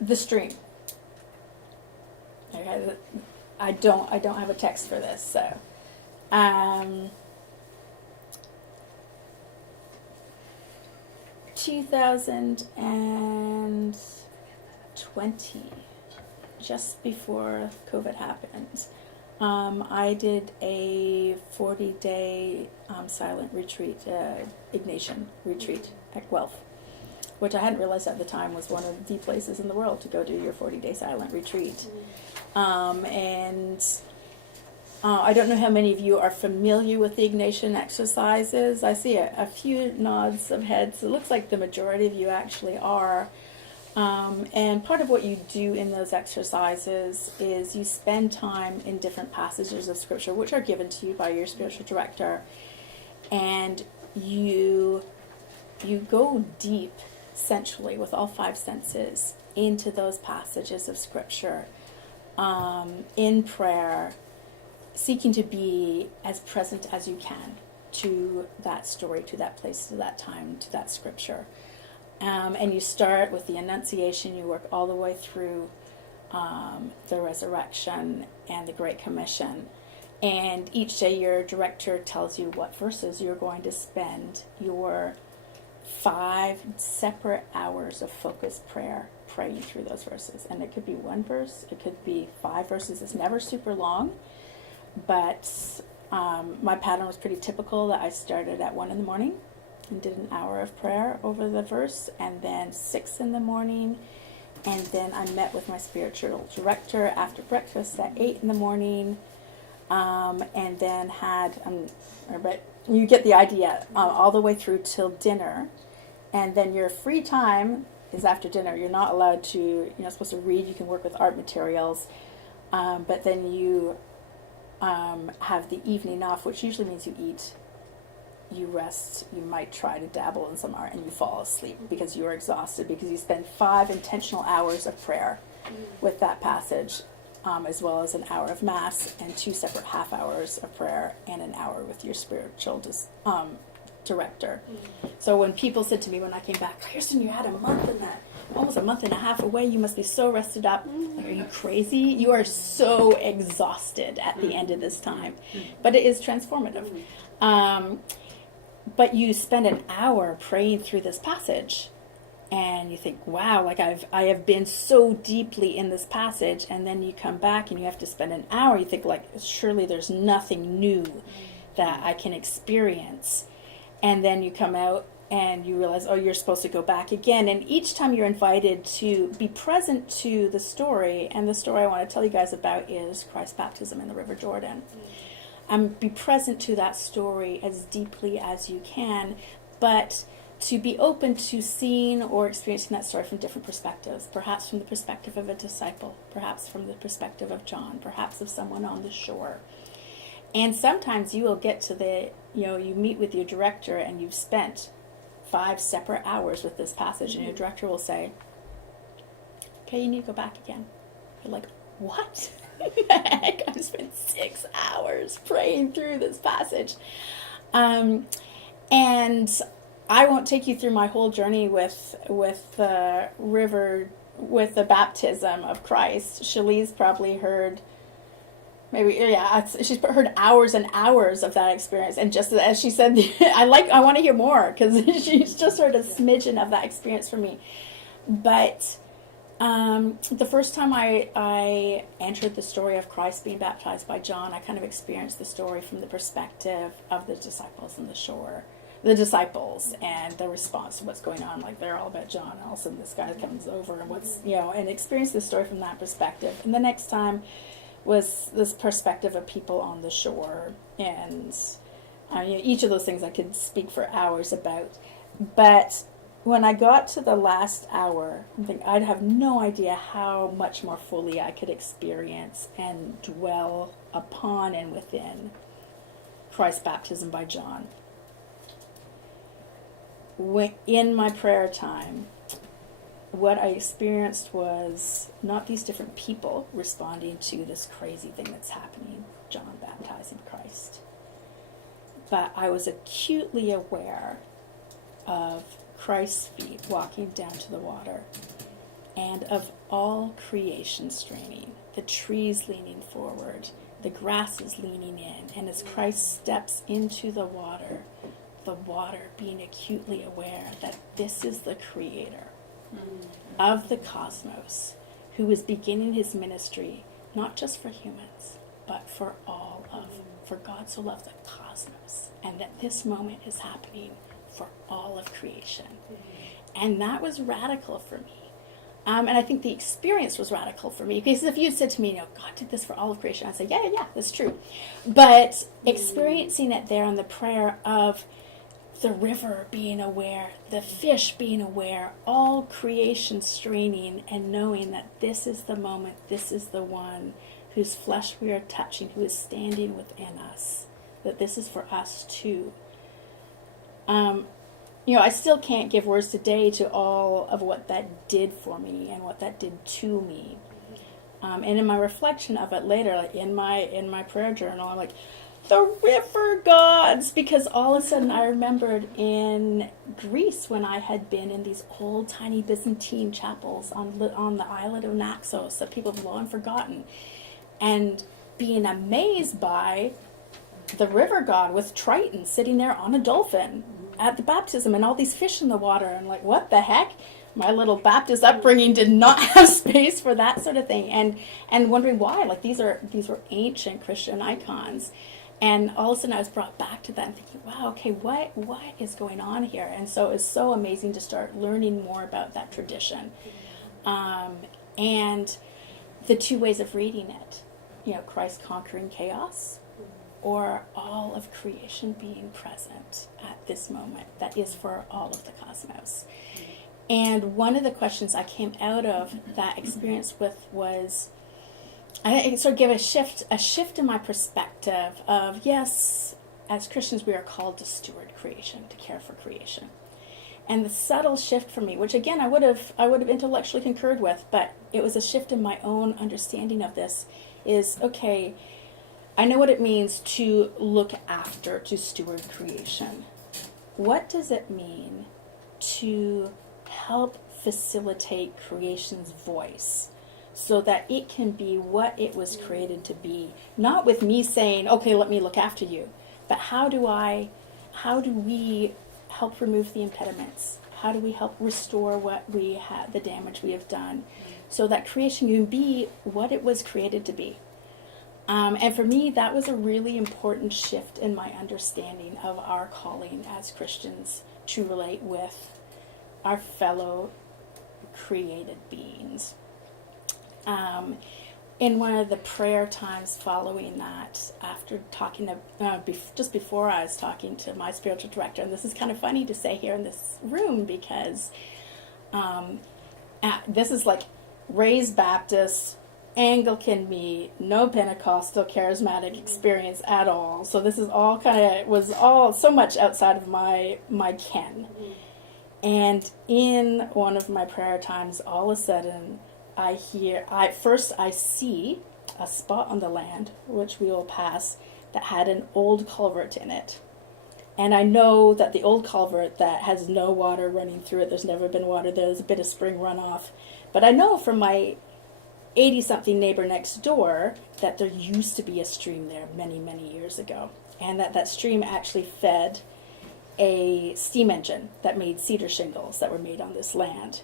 The stream. Okay, I don't have a text for this, so 2020, just before COVID happened, I did a 40-day silent retreat, Ignatian retreat at Guelph, which I hadn't realized at the time was one of the places in the world to go do your 40-day silent retreat. I don't know how many of you are familiar with the Ignatian exercises. I see a few nods of heads. It looks like the majority of you actually are. And part of what you do in those exercises is you spend time in different passages of Scripture, which are given to you by your spiritual director, and you go deep, essentially, with all five senses into those passages of Scripture, in prayer, seeking to be as present as you can to that story, to that place, to that time, to that Scripture. And you start with the Annunciation, you work all the way through the Resurrection and the Great Commission. And each day your director tells you what verses you're going to spend your 5 separate hours of focused prayer praying through those verses. And it could be one verse, it could be 5 verses. It's never super long, but my pattern was pretty typical that I started at 1 in the morning and did an hour of prayer over the verse, and then 6 in the morning, and then I met with my spiritual director after breakfast at 8 in the morning, and then had, but you get the idea, all the way through till dinner, and then your free time is after dinner. You're not allowed to, you're not supposed to read, you can work with art materials, but then you have the evening off, which usually means you eat, you rest, you might try to dabble in some art, and you fall asleep because you're exhausted, because you spend 5 intentional hours of prayer with that passage, as well as an hour of Mass and 2 separate half hours of prayer and an hour with your spiritual director. So when people said to me when I came back, Kirstin, you had almost a month and a half away, you must be so rested up. Like, are you crazy? You are so exhausted at the end of this time. But it is transformative. But you spend an hour praying through this passage, and you think, wow, like I have been so deeply in this passage, and then you come back and you have to spend an hour, you think, like, surely there's nothing new that I can experience. And then you come out and you realize, oh, you're supposed to go back again. And each time you're invited to be present to the story, and the story I want to tell you guys about is Christ's baptism in the River Jordan. Be present to that story as deeply as you can, but to be open to seeing or experiencing that story from different perspectives, perhaps from the perspective of a disciple, perhaps from the perspective of John, perhaps of someone on the shore. And sometimes you will get to you meet with your director and you've spent 5 separate hours with this passage, and your director will say, okay, you need to go back again. You're like, what? Heck, I've spent 6 hours praying through this passage. And I won't take you through my whole journey with the river, with the baptism of Christ. Shali's probably heard, she's heard hours and hours of that experience. And just as she said, I want to hear more, because she's just heard a smidgen of that experience from me. But the first time I entered the story of Christ being baptized by John, I kind of experienced the story from the perspective of the disciples on the shore. The disciples and the response to what's going on. Like, they're all about John, and all of a sudden this guy comes over and and experience the story from that perspective. And the next time was this perspective of people on the shore. And each of those things I could speak for hours about. But when I got to the last hour, I think I'd have no idea how much more fully I could experience and dwell upon and within Christ's baptism by John. In my prayer time, what I experienced was not these different people responding to this crazy thing that's happening, John baptizing Christ, but I was acutely aware of Christ's feet walking down to the water, and of all creation straining, the trees leaning forward, the grass is leaning in, and as Christ steps into the water being acutely aware that this is the creator of the cosmos, who is beginning his ministry, not just for humans, but for for God so loved the cosmos, and that this moment is happening for all of creation. And that was radical for me. And I think the experience was radical for me, because if you said to me, God did this for all of creation, I'd say, yeah, that's true. But experiencing it there in the prayer of the river being aware, the fish being aware, all creation straining and knowing that this is the moment, this is the one whose flesh we are touching, who is standing within us, that this is for us too. I still can't give words today to all of what that did for me and what that did to me. And in my reflection of it later, like in my prayer journal, I'm like, the river gods, because all of a sudden I remembered in Greece when I had been in these old tiny Byzantine chapels on the islet of Naxos that people have long forgotten, and being amazed by the river god with Triton sitting there on a dolphin at the baptism and all these fish in the water, and like, what the heck? My little Baptist upbringing did not have space for that sort of thing, and wondering why. Like, these were ancient Christian icons. And all of a sudden I was brought back to that and thinking, wow, okay, what is going on here? And so it was so amazing to start learning more about that tradition. And the two ways of reading it, Christ conquering chaos, or all of creation being present at this moment that is for all of the cosmos. And one of the questions I came out of that experience with was, I sort of give a shift in my perspective of, yes, as Christians we are called to steward creation, to care for creation. And the subtle shift for me, which again I would have intellectually concurred with, but it was a shift in my own understanding of this, is, okay, I know what it means to look after, to steward creation. What does it mean to help facilitate creation's voice so that it can be what it was created to be? Not with me saying, okay, let me look after you, but how do we help remove the impediments? How do we help restore what we had, the damage we have done, so that creation can be what it was created to be? And for me, that was a really important shift in my understanding of our calling as Christians to relate with our fellow created beings. In one of the prayer times following that, after talking to, just before I was talking to my spiritual director, and this is kind of funny to say here in this room because this is like raised Baptist, Anglican me, no Pentecostal charismatic experience at all. So this is all was so much outside of my ken. And in one of my prayer times, all of a sudden, I see a spot on the land, which we will pass, that had an old culvert in it. And I know that the old culvert that has no water running through it, there's never been water there, there's a bit of spring runoff. But I know from my 80-something neighbor next door that there used to be a stream there many, many years ago. And that stream actually fed a steam engine that made cedar shingles that were made on this land.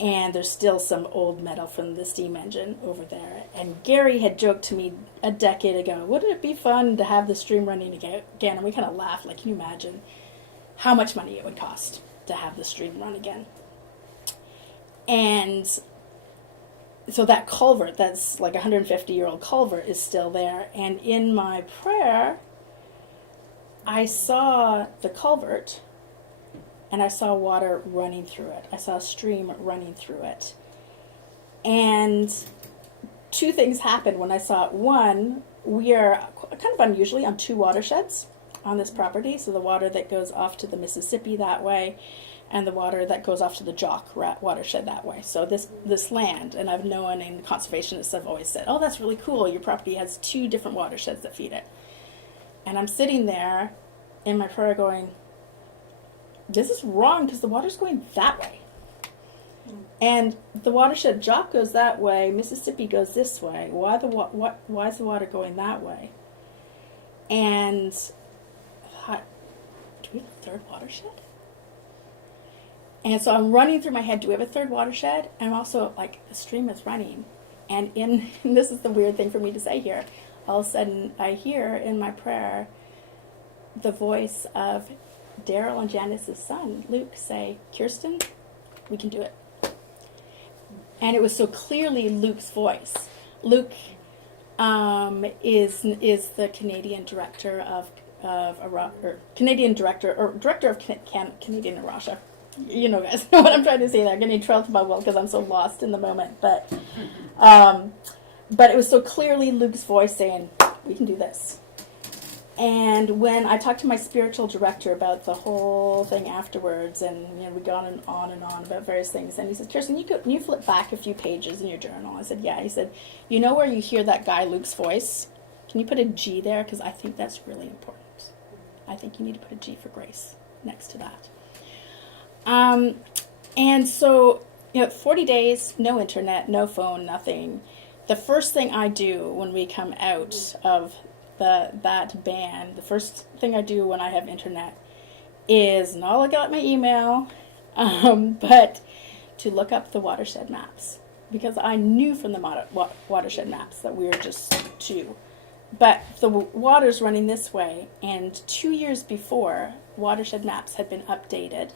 And there's still some old metal from the steam engine over there. And Gary had joked to me a decade ago, wouldn't it be fun to have the stream running again? And we kind of laughed, like, can you imagine how much money it would cost to have the stream run again? And so that culvert, that's like a 150-year-old culvert, is still there. And in my prayer, I saw the culvert, and I saw water running through it. I saw a stream running through it. And two things happened when I saw it. One, we are kind of unusually on two watersheds on this property. So the water that goes off to the Mississippi that way, and the water that goes off to the Jock watershed that way. So this land, and I've known, and conservationists have always said, oh, that's really cool. Your property has two different watersheds that feed it. And I'm sitting there in my prayer going, this is wrong because the water's going that way. And the watershed drop goes that way, Mississippi goes this way. Why is the water going that way? And do we have a third watershed? And so I'm running through my head, do we have a third watershed? And I'm also like, the stream is running. And and this is the weird thing for me to say here, all of a sudden I hear in my prayer the voice of Daryl and Janice's son, Luke, say, Kirstin, we can do it. And it was so clearly Luke's voice. Luke is the Canadian director of director of Canadian and Russia. You know, guys, know what I'm trying to say there. I'm getting in trouble because I'm so lost in the moment. But it was so clearly Luke's voice saying, we can do this. And when I talked to my spiritual director about the whole thing afterwards, and we got on and on about various things, and he said, Kirstin, can you flip back a few pages in your journal? I said, yeah. He said, you know where you hear that guy Luke's voice? Can you put a G there? Because I think that's really important. I think you need to put a G for grace next to that. And so, 40 days, no internet, no phone, nothing. The first thing I do when we come out of that ban, the first thing I do when I have internet is not look at my email, but to look up the watershed maps. Because I knew from the watershed maps that we were just two. But the water's running this way, and 2 years before, watershed maps had been updated,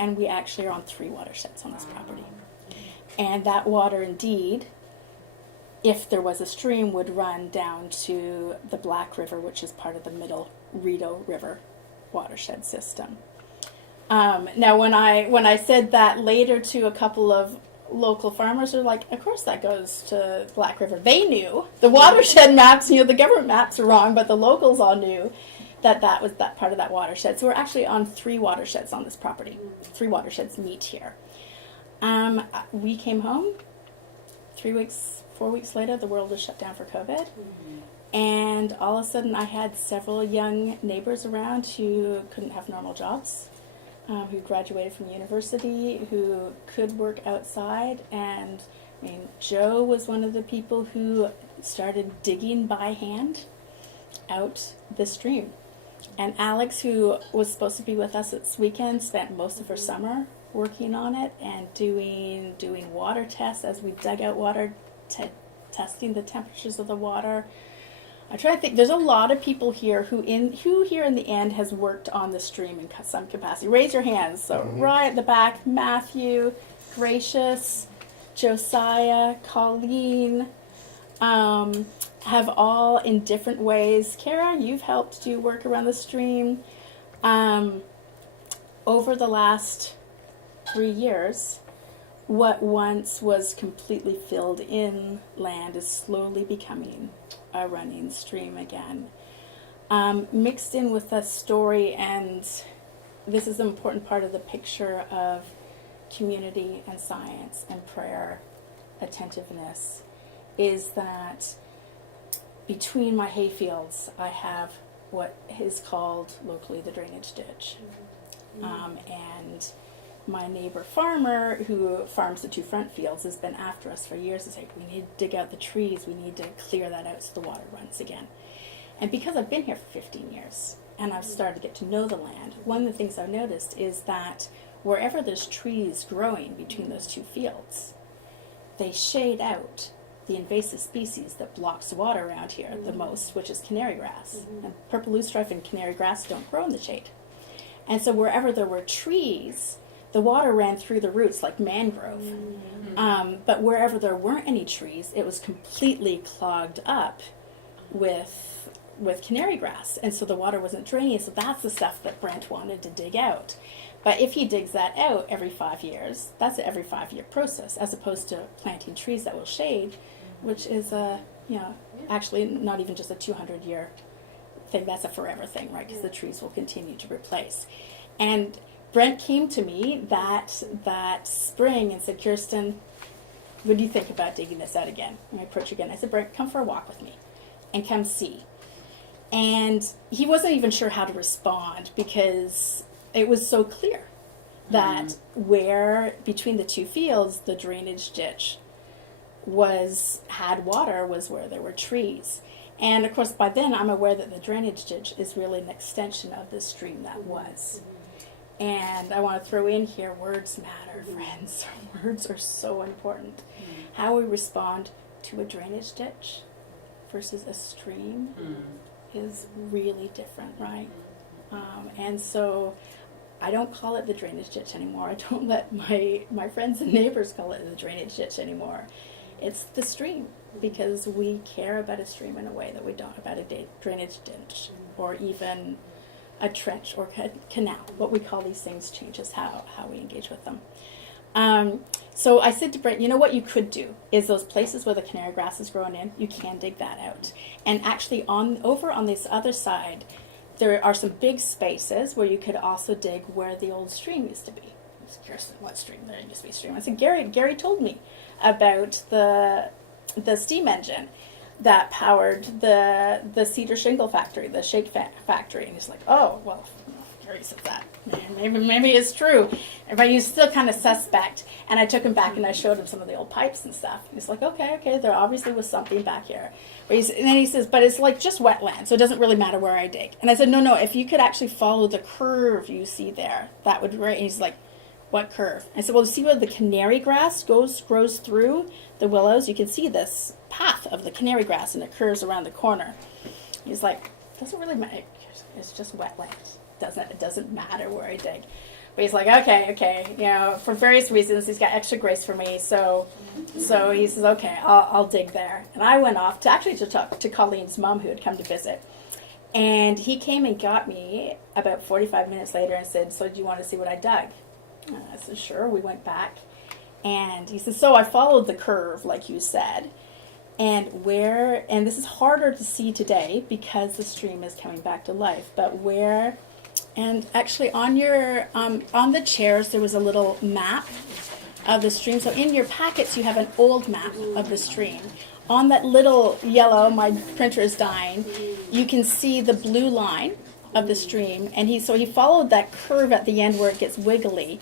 and we actually are on 3 watersheds on this property. And that water indeed, if there was a stream, would run down to the Black River, which is part of the Middle Rideau River watershed system. Now, when I said that later to a couple of local farmers, are like, of course that goes to Black River. They knew. The watershed maps, the government maps are wrong, but the locals all knew that was that part of that watershed. So we're actually on 3 watersheds on this property. 3 watersheds meet here. We came home 4 weeks later, the world was shut down for COVID. And all of a sudden I had several young neighbors around who couldn't have normal jobs, who graduated from university, who could work outside. And Joe was one of the people who started digging by hand out the stream. And Alex, who was supposed to be with us this weekend, spent most of her summer working on it and doing water tests as we dug out water, testing the temperatures of the water. I try to think. There's a lot of people here who here in the end has worked on the stream in some capacity. Raise your hands. So right at the back, Matthew, Gracious, Josiah, Colleen, have all in different ways. Kara, you've helped do work around the stream. Over the last 3 years, what once was completely filled in land is slowly becoming a running stream again. Mixed in with a story, and this is an important part of the picture of community and science and prayer attentiveness, is that between my hayfields I have what is called locally the drainage ditch. And my neighbor farmer, who farms the 2 front fields, has been after us for years to say, we need to dig out the trees, we need to clear that out so the water runs again. And because I've been here for 15 years and I've started to get to know the land, one of the things I've noticed is that wherever there's trees growing between those 2 fields, they shade out the invasive species that blocks the water around here the most, which is canary grass. And purple loosestrife and canary grass don't grow in the shade. And so wherever there were trees, the water ran through the roots like mangrove. But wherever there weren't any trees, it was completely clogged up with canary grass. And so the water wasn't draining. So that's the stuff that Brent wanted to dig out. But if he digs that out every 5 years, that's an every 5-year process, as opposed to planting trees that will shade, which is actually not even just a 200-year thing. That's a forever thing, right? Because the trees will continue to replace. And Brent came to me that spring and said, Kirstin, what do you think about digging this out again? And I approached again. I said, Brent, come for a walk with me and come see. And he wasn't even sure how to respond, because it was so clear that where between the two fields the drainage ditch had water was where there were trees. And of course by then I'm aware that the drainage ditch is really an extension of the stream that was. And I want to throw in here, words matter, friends. Words are so important. How we respond to a drainage ditch versus a stream is really different, right? And so I don't call it the drainage ditch anymore. I don't let my friends and neighbors call it the drainage ditch anymore. It's the stream, because we care about a stream in a way that we don't about a drainage ditch or even a trench or canal. What we call these things changes how we engage with them. So I said to Brent, you know what you could do is those places where the canary grass is growing in, you can dig that out. And actually over on this other side, there are some big spaces where you could also dig where the old stream used to be. I said, Kirstin, what stream? There used to be a stream. I said, Gary told me about the steam engine that powered the cedar shingle factory, the shake factory. And he's like, oh, well, Gary said that. Maybe it's true. But he's still kind of suspect. And I took him back and I showed him some of the old pipes and stuff. And he's like, okay, there obviously was something back here. And then he says, but it's like just wetland, so it doesn't really matter where I dig. And I said, no, if you could actually follow the curve you see there, that would be great. And he's like, what curve? I said, well, see where the canary grass grows through the willows? You can see this path of the canary grass and it curves around the corner. He's like, doesn't really matter. It's just wetland. It doesn't matter where I dig. But he's like, okay, for various reasons, he's got extra grace for me. So he says, okay, I'll dig there. And I went off to talk to Colleen's mom, who had come to visit. And he came and got me about 45 minutes later and said, so do you want to see what I dug? And I said, sure. We went back. And he said, so I followed the curve, like you said. And this is harder to see today because the stream is coming back to life, but and actually on the chairs there was a little map of the stream. So in your packets you have an old map of the stream. On that little yellow, my printer is dying, you can see the blue line of the stream. And he followed that curve at the end where it gets wiggly.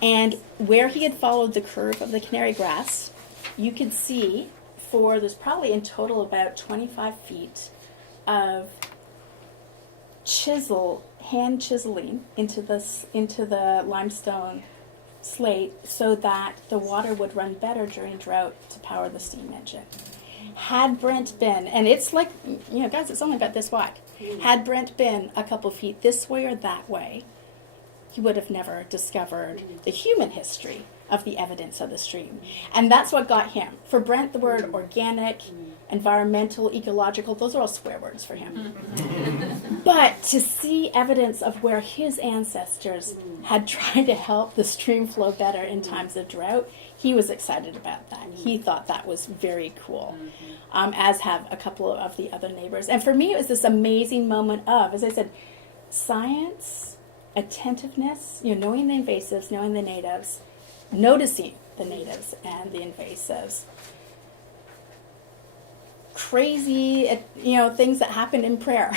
And where he had followed the curve of the canary grass, you could see there's probably in total about 25 feet of hand chiseling into the limestone slate so that the water would run better during drought to power the steam engine. Had Brent been, and it's like, guys, it's only about this wide. Had Brent been a couple feet this way or that way, he would have never discovered the human history of the evidence of the stream. And that's what got him. For Brent, the word organic, environmental, ecological, those are all swear words for him. But to see evidence of where his ancestors had tried to help the stream flow better in times of drought, he was excited about that. He thought that was very cool, as have a couple of the other neighbors. And for me, it was this amazing moment of, as I said, science, attentiveness, knowing the invasives, knowing the natives, noticing the natives and the invasives. Crazy, things that happen in prayer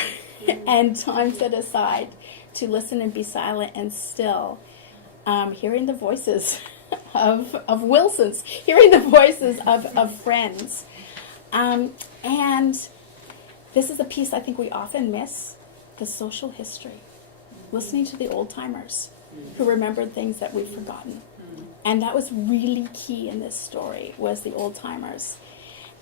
and time set aside to listen and be silent and still. Hearing the voices of Wilsons, hearing the voices of friends. And this is a piece I think we often miss, the social history. Listening to the old timers who remembered things that we've forgotten. And that was really key in this story, was the old timers.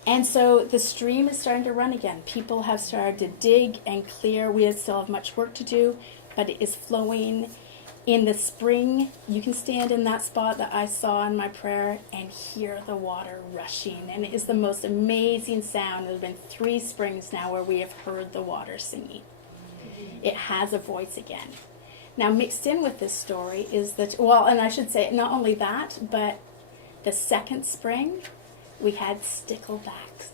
And so the stream is starting to run again. People have started to dig and clear. We still have much work to do, but it is flowing. In the spring, you can stand in that spot that I saw in my prayer and hear the water rushing. And it is the most amazing sound. There have been 3 springs now where we have heard the water singing. It has a voice again. Now, mixed in with this story is that, and I should say not only that, but the second spring, we had sticklebacks,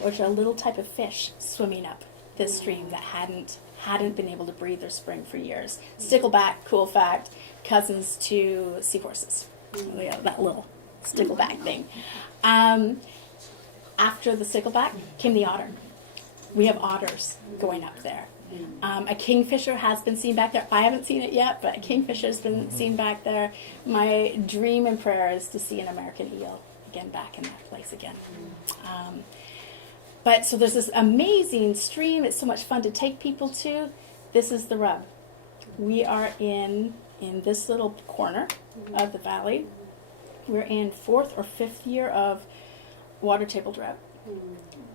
which are a little type of fish swimming up this stream that hadn't been able to breathe or spring for years. Stickleback, cool fact, cousins to seahorses. That little stickleback thing. After the stickleback came the otter. We have otters going up there. A kingfisher has been seen back there. I haven't seen it yet, but a kingfisher has been seen back there. My dream and prayer is to see an American eel again back in that place again. But so there's this amazing stream. It's so much fun to take people to. This is the rub. We are in this little corner of the valley. We're in 4th or 5th year of water table drought.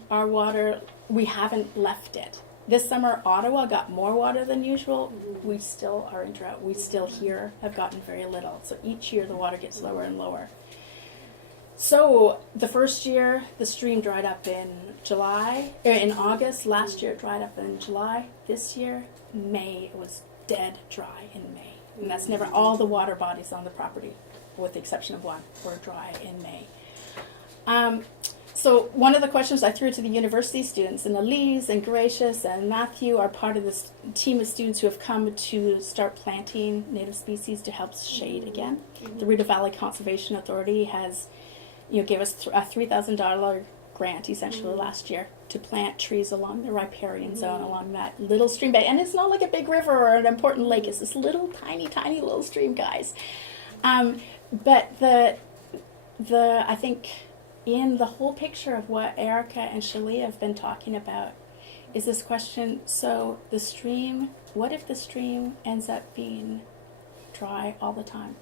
Our water, we haven't left it. This summer, Ottawa got more water than usual. We still are in drought. We still here have gotten very little. So each year the water gets lower and lower. So the first year, the stream dried up in August. Last year it dried up in July. This year, May, it was dead dry in May. And that's never, all the water bodies on the property, with the exception of one, were dry in May. So one of the questions I threw to the university students, and Elise and Gracious and Matthew are part of this team of students who have come to start planting native species to help shade again. The Rideau Valley Conservation Authority has, gave us a $3,000 grant essentially last year to plant trees along the riparian zone, along that little stream bed. And it's not like a big river or an important lake. It's this little tiny little stream, guys. But I think in the whole picture of what Erica and Shalia have been talking about is this question, so the stream, what if the stream ends up being dry all the time?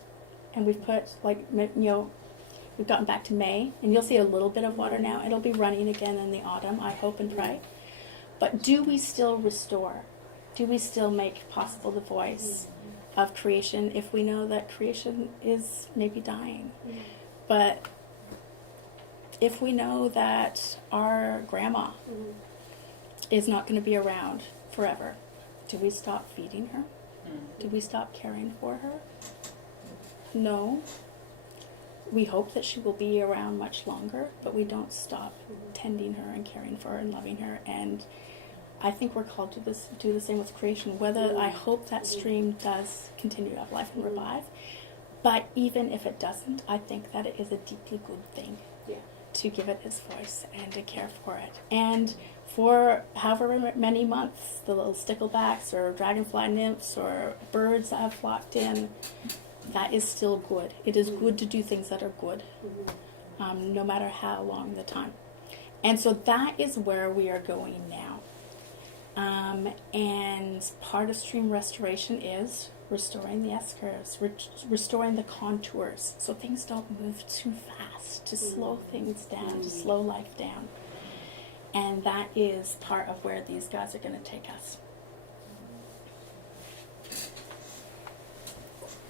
And we've put, we've gotten back to May, and you'll see a little bit of water now. It'll be running again in the autumn, I hope and pray. But do we still restore? Do we still make possible the voice of creation if we know that creation is maybe dying? But if we know that our grandma is not going to be around forever, do we stop feeding her? Do we stop caring for her? No. We hope that she will be around much longer, but we don't stop tending her and caring for her and loving her. And I think we're called to do the same with creation. Whether I hope that stream does continue to have life and revive, but even if it doesn't, I think that it is a deeply good thing to give it its voice and to care for it. And for however many months, the little sticklebacks or dragonfly nymphs or birds that have flocked in, that is still good. It is good to do things that are good, no matter how long the time. And so that is where we are going now. And part of stream restoration is restoring the S-curves, restoring the contours, so things don't move too fast, to slow things down, to slow life down. And that is part of where these guys are going to take us.